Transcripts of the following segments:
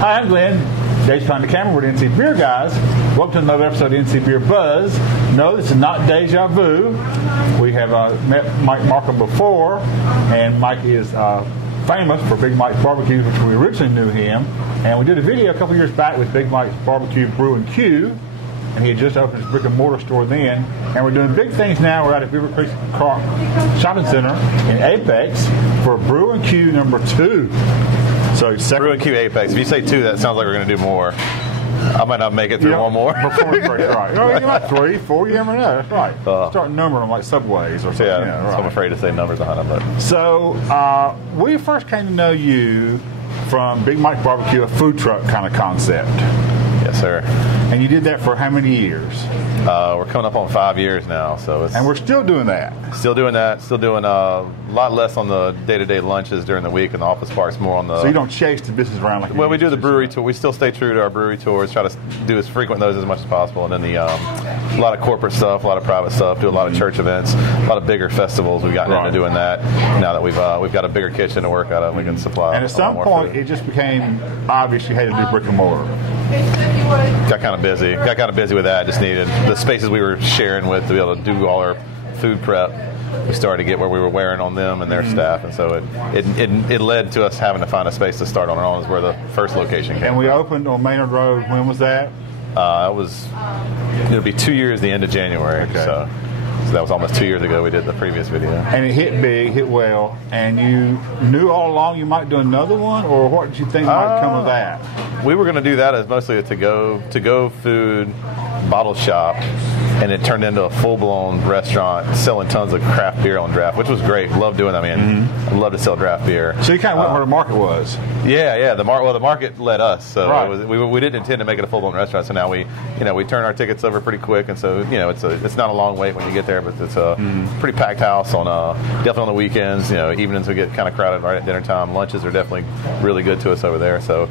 Hi, I'm Glenn. Dave's behind the camera. We're the NC Beer guys. Welcome to another episode of NC Beer Buzz. No, this is not deja vu. We have met Mike Markham before, and Mike is famous for Big Mikes BBQ, which we originally knew him. And we did a video a couple years back with Big Mikes BBQ Brew N Que, and he had just opened his brick and mortar store then. And we're doing big things now. We're out at Beaver Creek Shopping Center in Apex for Brew N Que #2. So Brew N Que Apex. If you say 2, that sounds like we're going to do more. I might not make it through one more. Before right. Oh, you might 3, 4. You never know. That's right. Start numbering them like subways or something. Yeah, right. So I'm afraid to say numbers behind them. But. So we first came to know you from Big Mikes BBQ, a food truck kind of concept. Yes, sir. And you did that for how many years? We're coming up on 5 years now, so it's. And we're still doing that. Still doing that. Still doing a lot less on the day-to-day lunches during the week, and the office park's more on the. So you don't chase the business around like. Well, we do the brewery tour. We still stay true to our brewery tours. Try to do as frequent those as much as possible, and then the a lot of corporate stuff, a lot of private stuff. Do a lot of church events, a lot of bigger festivals. We've gotten into doing that now that we've got a bigger kitchen to work out of. We can supply. And at some point, it just became obvious you had to do brick and mortar. Got kind of busy. Got kind of busy with that. Just needed the spaces we were sharing with to be able to do all our food prep. We started to get where we were wearing on them and their staff, and so it led to us having to find a space to start on our own. Is where the first location came. And we opened on Maynard Rd. When was that? It'll be 2 years the end of January. Okay. So that was almost 2 years ago we did the previous video. And it hit big, hit well, and you knew all along you might do another one, or what did you think might come of that? We were going to do that as mostly a to-go food bottle shop, and it turned into a full-blown restaurant selling tons of craft beer on draft, which was great. Love doing that, man. I love to sell draft beer. So you kind of went where the market was. Yeah. The market led us. So we didn't intend to make it a full-blown restaurant. So now we turn our tickets over pretty quick, and so it's not a long wait when you get there, but it's a pretty packed house on definitely on the weekends. Evenings we get kind of crowded right at dinner time. Lunches are definitely really good to us over there. So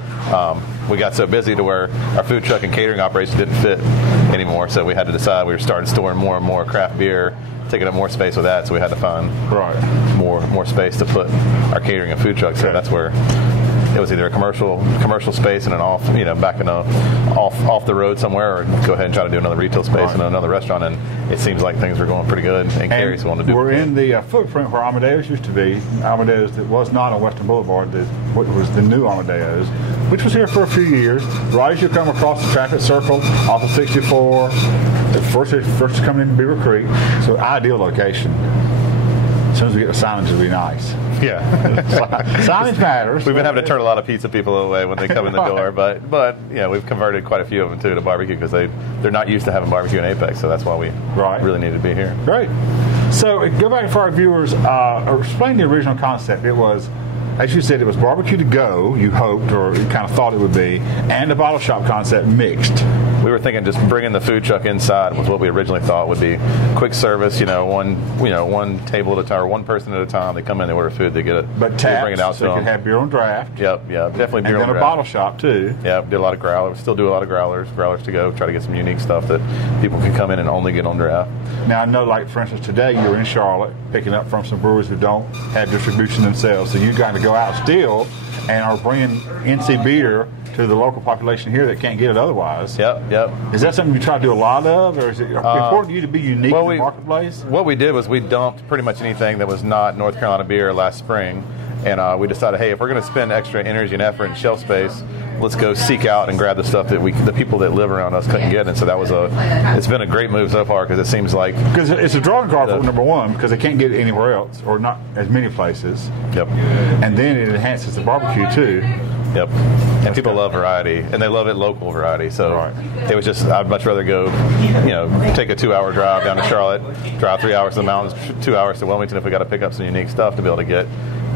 we got so busy to where our food truck and catering operations didn't fit anymore. So we had to decide we were starting storing more and more craft beer, taking up more space with that. So we had to find more space to put our catering and food trucks. So that's where it was either a commercial space and an off the road somewhere, or go ahead and try to do another retail space and another restaurant. And it seems like things were going pretty good. And Cary's wanted to do. We're in the footprint where Amadeus used to be. Amadeus that was not on Western Boulevard. What was the new Amadeus, which was here for a few years. Right as you come across the traffic circle off of 64, first coming into Beaver Creek. So ideal location. As soon as we get the signage, it'll be nice. Yeah. Signage matters. We've been having to turn a lot of pizza people away when they come in the door, but we've converted quite a few of them too to barbecue because they're not used to having barbecue in Apex, so that's why we really need to be here. Great. So go back for our viewers. Explain the original concept. It was, as you said, it was barbecue to go. You hoped, or you kind of thought it would be, and a bottle shop concept mixed. We were thinking just bringing the food truck inside was what we originally thought would be quick service. One table at a time, or one person at a time. They come in, they order food, they get it, but taps, bring it out so to you them. Can have beer on draft. Yep, definitely beer on draft. And then a bottle shop too. Yeah, did a lot of growlers. Still do a lot of growlers to go. Try to get some unique stuff that people can come in and only get on draft. Now I know, like for instance, today you were in Charlotte picking up from some brewers who don't have distribution themselves, so you got to go out still and are bringing NC beer to the local population here that can't get it otherwise. Yep. Is that something you try to do a lot of, or is it important to you to be unique in the marketplace? What we did was we dumped pretty much anything that was not North Carolina beer last spring, and we decided, hey, if we're going to spend extra energy and effort and shelf space, let's go seek out and grab the stuff that the people that live around us couldn't get. And so it's been a great move so far, because it seems like it's a drawing card for number one, because they can't get it anywhere else, or not as many places. Yep. And then it enhances the barbecue too. Yep. And people love variety, and they love it local variety. So it was just, I'd much rather go, take a 2-hour drive down to Charlotte, drive 3 hours to the mountains, 2 hours to Wilmington if we got to pick up some unique stuff to be able to get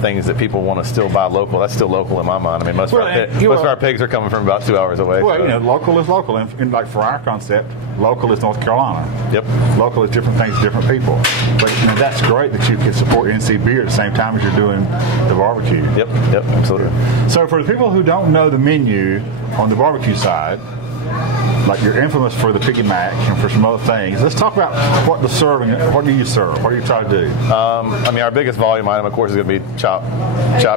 things that people want to still buy local. That's still local in my mind. I mean, most of our pigs are coming from about 2 hours away. Well, so. Local is local. And like for our concept, local is North Carolina. Yep. Local is different things to different people. But that's great that you can support NC Beer at the same time as you're doing the barbecue. Yep, absolutely. So for the people who don't know the menu on the barbecue side, like you're infamous for the Piggy Mac and for some other things. Let's talk about what do you serve? What do you try to do? I mean, our biggest volume item, of course, is going to be chopped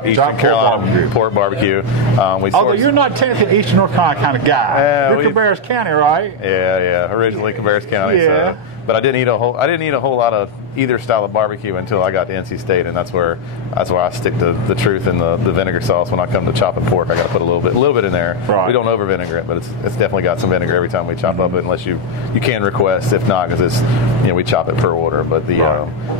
Eastern Carolina pork barbecue. Although you're not technically Eastern North Carolina kind of guy. You're Cabarrus County, right? Yeah. Originally Cabarrus County. Yeah. So, but I didn't eat a whole lot of either style of barbecue until I got to NC State, and that's where I stick to the truth in the vinegar sauce. When I come to chopping pork, I got to put a little bit in there. Right. We don't over vinegar it, but it's definitely got some vinegar every time we chop up it, unless you can request. If not, because it's we chop it per order. But the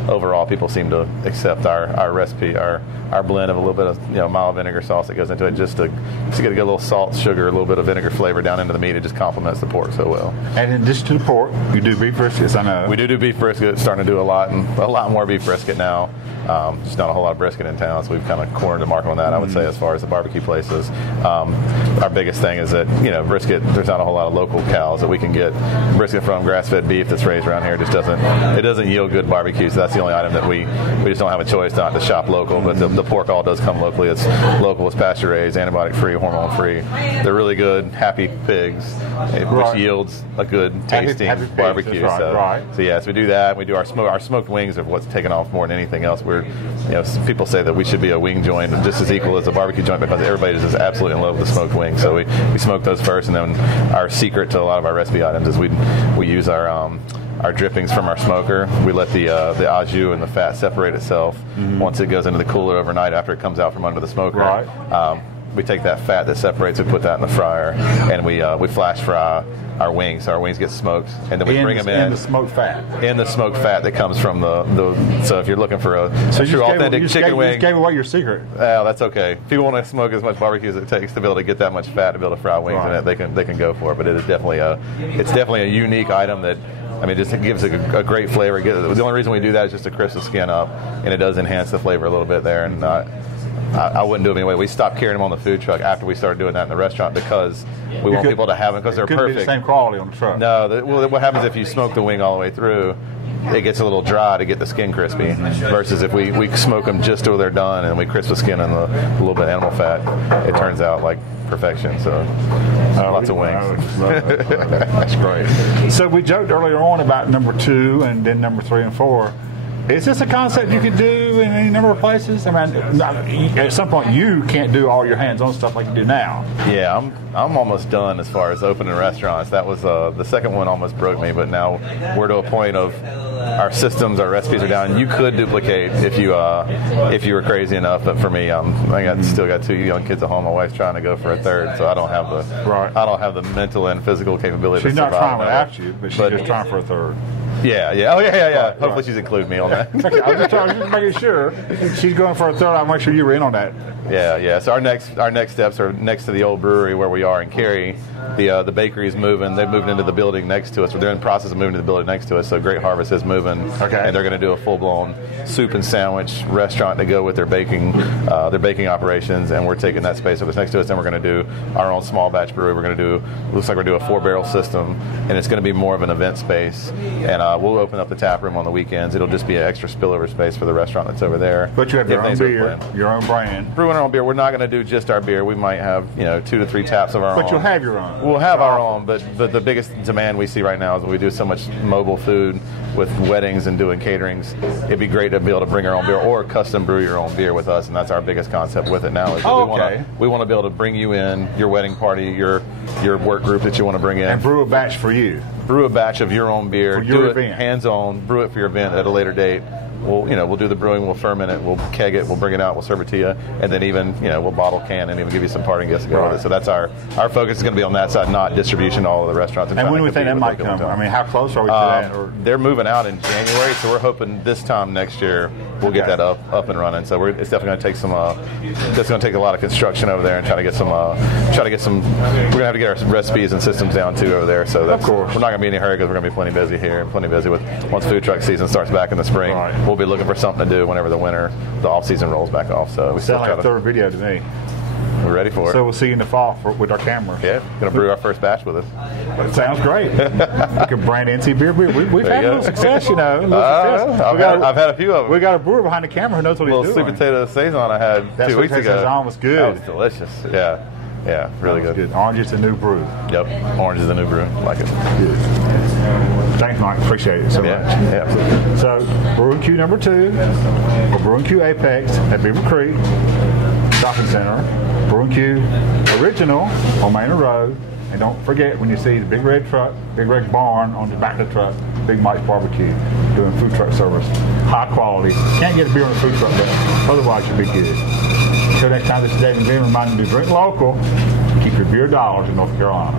overall, people seem to accept our recipe, our blend of a little bit of mild vinegar sauce that goes into it, just to get a little salt, sugar, a little bit of vinegar flavor down into the meat. It just complements the pork so well. And in addition to the pork, you do beef briskets, I know. We do beef brisket. Starting to do a lot more beef brisket now. Just not a whole lot of brisket in town, so we've kind of cornered the market on that. I would say, as far as the barbecue places, our biggest thing is that brisket. There's not a whole lot of local cows that we can get brisket from. Grass-fed beef that's raised around here just doesn't yield good barbecue. So that's the only item that we just don't have a choice not to shop local. But the pork all does come locally. It's local. It's pasture raised, antibiotic free, hormone free. They're really good, happy pigs, which yields a good tasting happy barbecue. Right. So yes, we do that. We do our smoked wings of what's taken off more than anything else. People say that we should be a wing joint just as equal as a barbecue joint because everybody is just absolutely in love with the smoked wings. So we smoke those first, and then our secret to a lot of our recipe items is we use our drippings from our smoker. We let the au jus and the fat separate itself once it goes into the cooler overnight after it comes out from under the smoker. Right. We take that fat that separates, we put that in the fryer, and we flash fry our wings. Our wings get smoked, and then we bring them in the smoked fat. In the smoked fat that comes from the. So if you're looking for a true authentic chicken wing, you just gave away your secret. Oh, that's okay. If people want to smoke as much barbecue as it takes to be able to get that much fat to be able to fry wings in it, they can go for it. But it is definitely a unique item that. I mean, it gives a great flavor. The only reason we do that is just to crisp the skin up, and it does enhance the flavor a little bit there. And I wouldn't do them anyway. We stopped carrying them on the food truck after we started doing that in the restaurant because we want people to have them because they're perfect. Be the same quality on the truck. No, what happens if you smoke the wing all the way through? It gets a little dry to get the skin crispy. Versus if we smoke them just till they're done and we crisp the skin and a little bit of animal fat, it turns out like perfection. So lots of wings. That's great. So we joked earlier on about number 2 and then number 3 and 4. Is this a concept you could do in any number of places? I mean, at some point you can't do all your hands-on stuff like you do now. Yeah, I'm almost done as far as opening restaurants. That was the second one almost broke me, but now we're to a point of our systems, our recipes are down. You could duplicate if you were crazy enough, but for me, still got 2 young kids at home. My wife's trying to go for a 3rd, so I don't have the mental and physical capability. She's to survive. Not trying without you, but she's just trying for a 3rd. Yeah. Oh, yeah. Hopefully she's including me on that. Okay, I was just making sure. She's going for a 3rd. I'll make sure you were in on that. Yeah. So our next steps are next to the old brewery where we are in Cary. The bakery is moving. They've moved into the building next to us. They're in the process of moving to the building next to us. So Great Harvest is moving, and they're going to do a full-blown soup and sandwich restaurant to go with their baking operations. And we're taking that space up next to us. And we're going to do our own small batch brewery. We're going to do looks like we're going to do a 4-barrel system, and it's going to be more of an event space. And we'll open up the tap room on the weekends. It'll just be an extra spillover space for the restaurant that's over there. But you have your own beer, your own brand. Brewing our own beer. We're not going to do just our beer. We might have 2 to 3 taps of our own. But you'll have your own. We'll have our own, but the biggest demand we see right now is that we do so much mobile food with weddings and doing caterings. It'd be great to be able to bring our own beer or custom brew your own beer with us, and that's our biggest concept with it now. Is that we want to be able to bring you in, your wedding party, your work group that you want to bring in. And brew a batch for you. Brew a batch of your own beer. For your do event. It hands-on. Brew it for your event at a later date. We'll do the brewing, we'll ferment it, we'll keg it, we'll bring it out, we'll serve it to you, and then even, we'll bottle can and even give you some parting gifts to go with it. So that's our focus is going to be on that side, not distribution to all of the restaurants. And when do we think that might come? I mean, how close are we to that? Or? They're moving out in January, so we're hoping this time next year we'll get that up and running. So it's definitely going to take some. That's going to take a lot of construction over there and try to get some. We're going to have to get our recipes and systems down too over there. So of course, we're not going to be in any hurry because we're going to be plenty busy here and plenty busy with once food truck season starts back in the spring. Right. We'll be looking for something to do whenever the off season rolls back off. So we sound like a 3rd video to me. We're ready for it. So we'll see you in the fall with our camera. Yeah, going to brew our first batch with us. That sounds great. We can brand NC Beer. We've had a little success, I've had a few of them. We got a brewer behind the camera who knows what he's doing. Sweet potato saison I had 2 weeks ago. Saison was good. That was delicious. Yeah. Yeah, really good. Orange is the new brew. Yep, orange is the new brew. Like it. Good. Thanks, Mike. Appreciate it so much. Yeah. So, Brew N Que number 2, or Brew N Que Apex at Beaver Creek Shopping Center. Brew N Que Original on Maynard Road. And don't forget, when you see the big red truck, big red barn on the back of the truck, Big Mikes BBQ, doing food truck service. High quality. Can't get a beer on a food truck, but otherwise you'll be good. Until next time, this is David Green reminding you to drink local, keep your beer dollars in North Carolina.